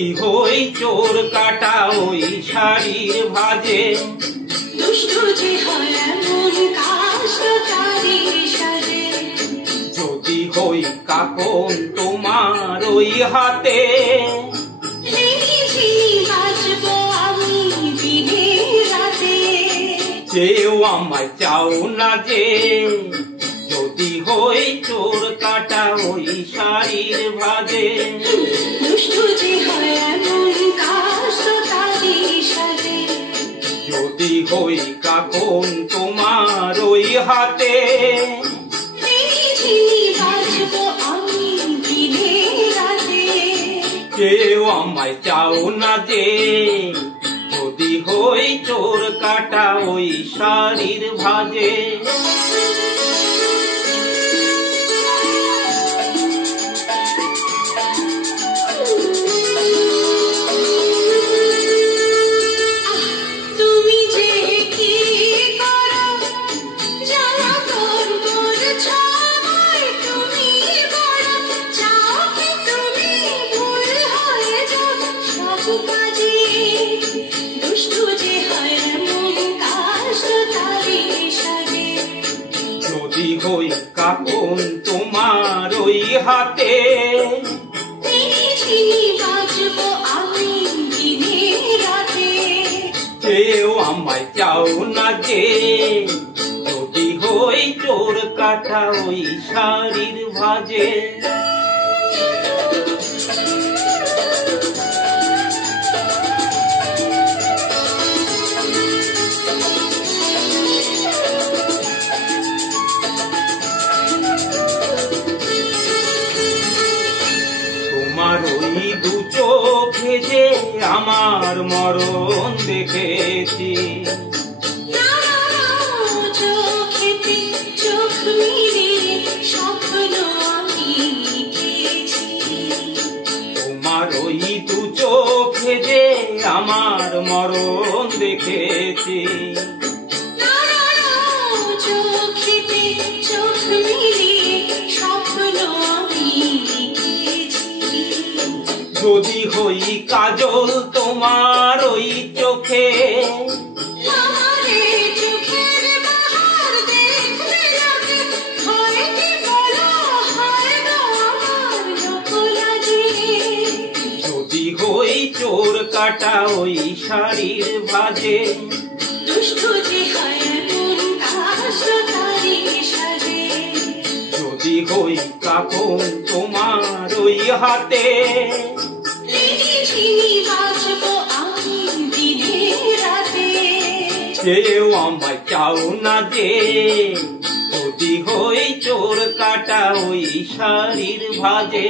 যদি হই চোর কাটা ওই শাড়ির ভাজে, দুষ্টু যে হয় এমন কাষ্টকারী সাজে, যদি হই কাকন তোমার ওই হাতে, বাঁচবো আমি দিনে রাতে, চেয়েও আমায় চাও না যে, যদি হই চোর কাটা ওই শাড়ির ভাজে, দুষ্টু যে হয় এমন কাষ্টকারী সাজে, যদি হই কাকন তোমার ওই হাতে, বাঁচবো আমি দিনে রাতে, কেউ আমায় চাও না যে, যদি হই চোর কাটা ওই শাড়ির ভাজে। যদি হই কাকন তোমার ওই হাতে, বাঁচবো আমি দিনে রাতে, কেউ আমায় চাও না যে, যদি হই চোর কাটা ওই শাড়ির ভাজে। তোমার ওই দু চোখে যে আমার মরণ দেখেছি, চোখেতে চোখ মিলিয়ে স্বপ্ন আমি দেখেছি, তোমার ওই দু চোখে যে আমার মরণ দেখেছি, চোখেতে চোখ মিলিয়ে স্বপ্ন আমি দেখেছি, যদি হই কাজল তোমার ওই চোখে, যদি হই চোর কাটা ওই শাড়ির ভাজে, দুষ্টু যে হয় এমন কাষ্টকারী সাজে, যদি হই কাকন তোমার ওই হাতে, বাঁচবো আমি দিনে রাতে, কেউ আমায় চাও না যে, যদি হই চোর কাটা ওই শাড়ির ভাজে।